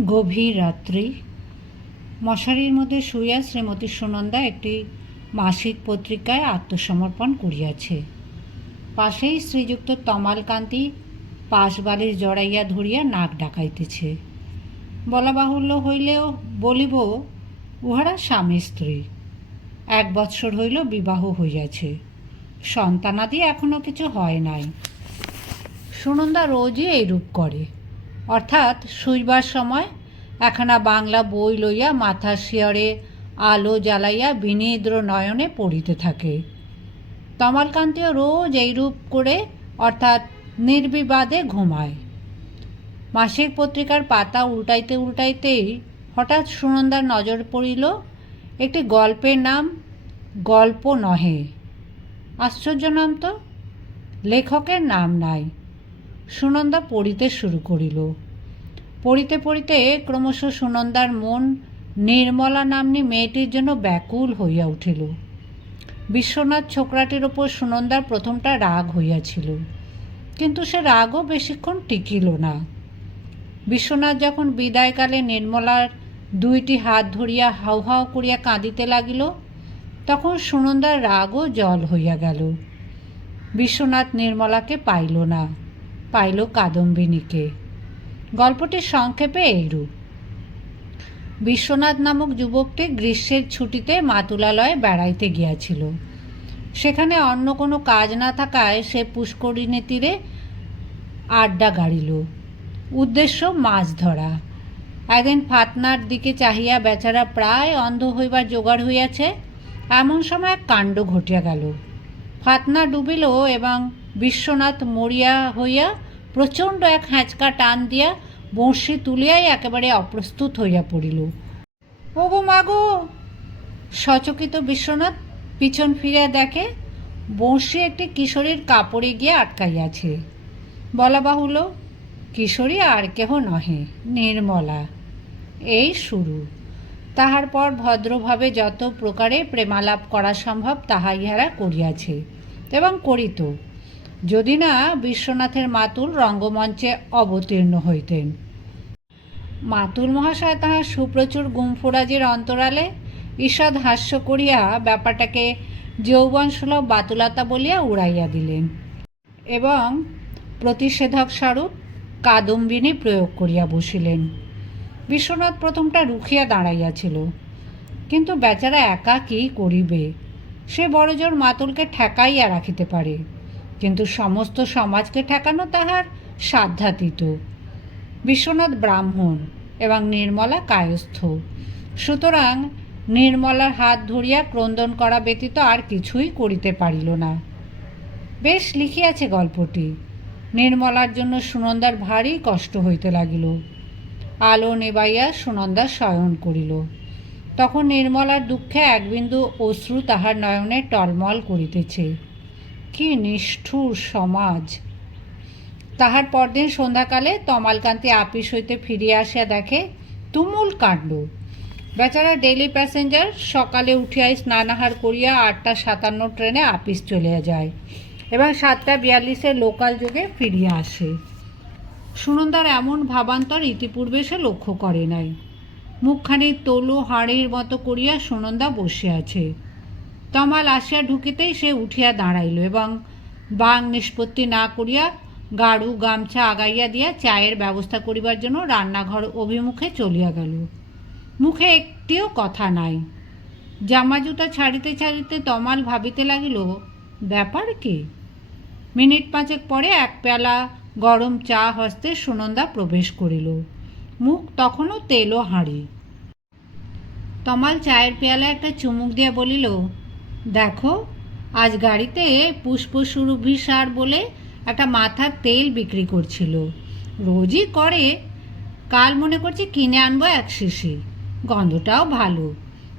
গভীর রাত্রি। মশারির মধ্যে শুইয়া শ্রীমতী সুনন্দা একটি মাসিক পত্রিকায় আত্মসমর্পণ করিয়াছে। পাশেই শ্রীযুক্ত তমালকান্তি পাশবালির জড়াইয়া ধরিয়া নাক ডাকাইতেছে। বলা বাহুল্য হইলেও বলিব, উহারা স্বামী স্ত্রী। এক বৎসর হইল বিবাহ হইয়াছে। সন্তানাদি এখনও কিছু হয় নাই। সুনন্দা রোজই এইরূপ করে। অর্থাৎ শুইবার সময় একখানা বাংলা বই লইয়া মাথার শিয়রে আলো জ্বালাইয়া বিনিদ্র নয়নে পড়িতে থাকে। তমালকান্তিও রোজ এইরূপ করে অর্থাৎ নির্বিবাদে ঘুমায়। মাসিক পত্রিকার পাতা উল্টাইতে উল্টাইতেই হঠাৎ সুনন্দার নজর পড়িল, একটি গল্পের নাম গল্প নহে। আশ্চর্য নাম তো, লেখকের নাম নাই। সুনন্দা পড়িতে শুরু করিল। পড়িতে পড়িতে ক্রমশ সুনন্দার মন নির্মলা নাম্নী মেয়েটির জন্য ব্যাকুল হইয়া উঠিল। বিশ্বনাথ ছোকরাটির ওপর সুনন্দার প্রথমটা রাগ হইয়াছিল, কিন্তু সে রাগও বেশিক্ষণ টিকিল না। বিশ্বনাথ যখন বিদায়কালে নির্মলার দুইটি হাত ধরিয়া হাউ হাউ করিয়া কাঁদিতে লাগিল, তখন সুনন্দার রাগও জল হইয়া গেল। বিশ্বনাথ নির্মলাকে পাইল না। পাইল কাদম্বিনীকে। গল্পটি সংক্ষেপে এইরূপ। বিশ্বনাথ নামক যুবকটি গ্রীষ্মের ছুটিতে মাতুলালয়ে বেড়াইতে গিয়াছিল। সেখানে অন্য কোনো কাজ না থাকায় সে পুষ্করিণী তীরে আড্ডা গাড়িল। উদ্দেশ্য মাছ ধরা। একদিন ফাতনার দিকে চাহিয়া বেচারা প্রায় অন্ধ হইবার জোগাড় হইয়াছে, এমন সময় কাণ্ড ঘটিয়া গেল। ফাতনা ডুবিল এবং বিশ্বনাথ মরিয়া হইয়া প্রচণ্ড এক হাঁচকা টান দিয়া বঁড়শি তুলিয়াই একেবারে অপ্রস্তুত হইয়া পড়িল। ওগো মাগো সচকিত বিশ্বনাথ পিছন ফিরিয়া দেখে বঁড়শি একটি কিশোরীর কাপড়ে গিয়ে আটকাইয়াছে। বলা বাহুল কিশোরী আর কেহ নহে, নির্মলা। এই শুরু তাহার পর ভদ্রভাবে যত প্রকারে প্রেমালাপ করা সম্ভব তাহা ইহারা করিয়াছে এবং করিত। যদি না বিশ্বনাথের মাতুল রঙ্গমঞ্চে অবতীর্ণ হইতেন। মাতুল মহাশয় তাহার সুপ্রচুর গুমফোরাজের অন্তরালে ঈষৎ হাস্য করিয়া ব্যাপারটাকে যৌবনসুলভ বাতুলতা বলিয়া উড়াইয়া দিলেন এবং প্রতিষেধক স্বরূপ কাদম্বিনী প্রয়োগ করিয়া বসিলেন। বিশ্বনাথ প্রথমটা রুখিয়া দাঁড়াইয়াছিল, কিন্তু বেচারা একা কি করিবে? সে বড়জোর মাতুলকে ঠেকাইয়া রাখিতে পারে। কিন্তু সমস্ত সমাজকে ঠেকানো তাহার সাধ্যাতীত। বিশ্বনাথ ব্রাহ্মণ এবং নির্মলা কায়স্থ। সুতরাং নির্মলার হাত ধরিয়া ক্রন্দন করা ব্যতীত আর কিছুই করিতে পারিল না। বেশ লিখিয়াছে গল্পটি। নির্মলার জন্য সুনন্দার ভারী কষ্ট হইতে লাগিল। আলো নেবাইয়া সুনন্দা শয়ন করিল। তখন নির্মলার দুঃখে একবিন্দু অশ্রু তাহার নয়নে টলমল করিতেছে। কি নিষ্ঠুর সমাজ। তাহার পরদিন সন্ধ্যাকালে তমালকান্তি আপিস হইতে ফিরিয়া আসিয়া দেখে তুমুল কাণ্ড। বেচারা ডেলি প্যাসেঞ্জার সকালে উঠিয়াই স্নানাহার করিয়া আটটা সাতান্ন ট্রেনে আপিস চলিয়া যায় এবং সাতটা বিয়াল্লিশে লোকাল যোগে ফিরিয়া আসে। সুনন্দার এমন ভাবান্তর ইতিপূর্বে সে লক্ষ্য করে নাই। মুখখানি তলু হাড়ির মতো করিয়া সুনন্দা বসে আছে। তমাল আসিয়া ঢুকিতেই সে উঠিয়া দাঁড়াইল এবং বাং নিষ্পত্তি না করিয়া গাড়ু গামছা আগাইয়া দিয়া চায়ের ব্যবস্থা করিবার জন্য রান্নাঘর অভিমুখে চলিয়া গেল। মুখে একটিও কথা নাই। জামা জুতা ছাড়িতে ছাড়িতে তমাল ভাবিতে লাগিল, ব্যাপার কি? মিনিট পাঁচেক পরে এক পেয়ালা গরম চা হস্তে সুনন্দা প্রবেশ করিল। মুখ তখনও তেলও হাঁড়ি। তমাল চায়ের পেয়ালা একটা চুমুক দিয়া বলিল দেখো, আজ গাড়িতে পুষ্প সুরভি সার বলে একটা মাথার তেল বিক্রি করছিল। রোজই করে, কাল মনে করছি কিনে আনব এক শিশি। গন্ধটাও ভালো।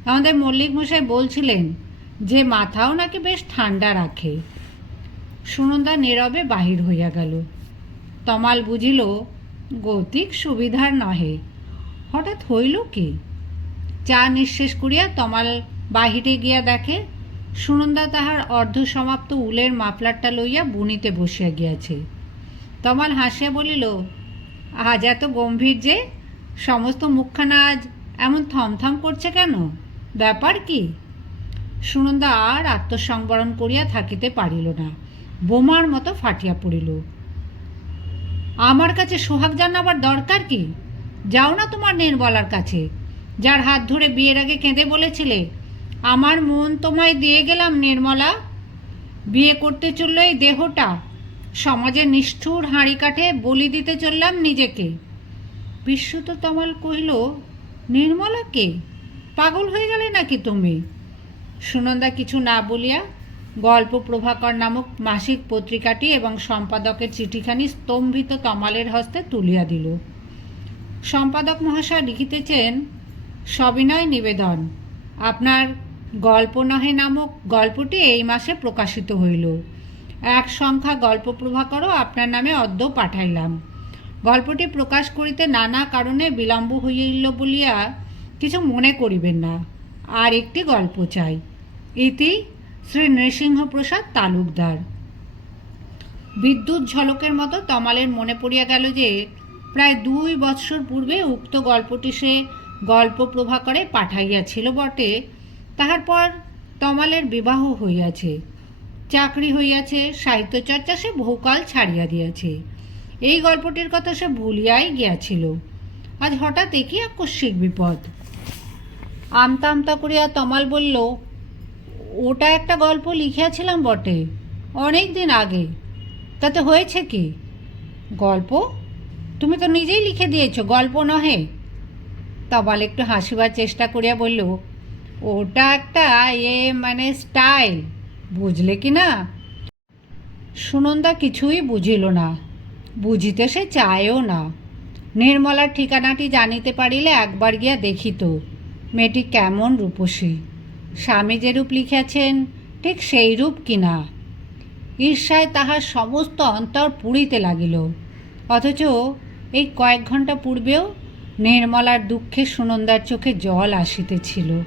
আমাদের মল্লিক মশাই বলছিলেন যে, মাথাও নাকি বেশ ঠান্ডা রাখে। সুনন্দা নীরবে বাহির হইয়া গেল। তমাল বুঝিল, গতিক সুবিধার নহে। হঠাৎ হইল কি? চা নিঃশেষ করিয়া তমাল বাহিরে গিয়া দেখে সুনন্দা তাহার অর্ধ সমাপ্ত উলের মাফলারটা লইয়া বুনিতে বসিয়া গিয়াছে। তমাল হাসিয়া বলিল, আজ এত গম্ভীর যে, সমস্ত মুখখানা আজ এমন থমথম করছে কেন? ব্যাপার কি? সুনন্দা আর আত্মসংবরণ করিয়া থাকিতে পারিল না। বোমার মতো ফাটিয়া পড়িল। আমার কাছে সোহাগ জানাবার দরকার কি? যাও না তোমার নির্বলার কাছে। যার হাত ধরে বিয়ের আগে কেঁদে বলেছিলে আমার মন তোমায় দিয়ে গেলাম নির্মলা। বিয়ে করতে চলল এই দেহটা সমাজের নিষ্ঠুর হাঁড়ি কাঠে বলি দিতে চললাম নিজেকে। বিশ্বত তমাল কহিল, নির্মলা কে? পাগল হয়ে গেলে নাকি তুমি? সুনন্দা কিছু না বলিয়া গল্প প্রভাকর নামক মাসিক পত্রিকাটি এবং সম্পাদকের চিঠিখানি স্তম্ভিত তমালের হস্তে তুলিয়া দিল। সম্পাদক মহাশয় লিখিতেছেন, সবিনয় নিবেদন। আপনার গল্প নহে নামক গল্পটি এই মাসে প্রকাশিত হইল। এক সংখ্যা গল্প প্রভাকরও আপনার নামে অদ্য পাঠাইলাম। গল্পটি প্রকাশ করিতে নানা কারণে বিলম্ব হইল বলিয়া কিছু মনে করিবেন না। আর একটি গল্প চাই। ইতি শ্রী নৃসিংহপ্রসাদ তালুকদার। বিদ্যুৎ ঝলকের মতো তমালের মনে পড়িয়া গেল যে, প্রায় দুই বৎসর পূর্বে উক্ত গল্পটি সে গল্প প্রভাকরে পাঠাইয়াছিল বটে। তাহার পর তমালের বিবাহ হইয়াছে। চাকরি হইয়াছে, সাহিত্যচর্চা সে বহুকাল ছাড়িয়া দিয়াছে। এই গল্পটির কথা সে ভুলিয়াই গিয়াছিল। আজ হঠাৎ একই আকস্মিক বিপদ। আমতা আমতা করিয়া তমাল বলল, ওটা একটা গল্প লিখিয়াছিলাম বটে, অনেক দিন আগে। তাতে হয়েছে কি? গল্প? তুমি তো নিজেই লিখে দিয়েছ, গল্প নহে? তমাল একটু হাসিবার চেষ্টা করিয়া বলল ওটা একটা এ মানে স্টাইল বুঝলে কি না? সুনন্দা কিছুই বুঝিল না। বুঝিতে সে চায়ও না। নির্মলার ঠিকানাটি জানিতে পারিলে একবার গিয়া দেখিত। মেয়েটি কেমন রূপসী। স্বামী যেরূপ লিখিয়াছেন, ঠিক সেই রূপ কিনা ঈর্ষায় তাহার সমস্ত অন্তর পুড়িতে লাগিল। অথচ এই কয়েক ঘণ্টা পূর্বেও নির্মলার দুঃখে সুনন্দার চোখে জল আসিতেছিল।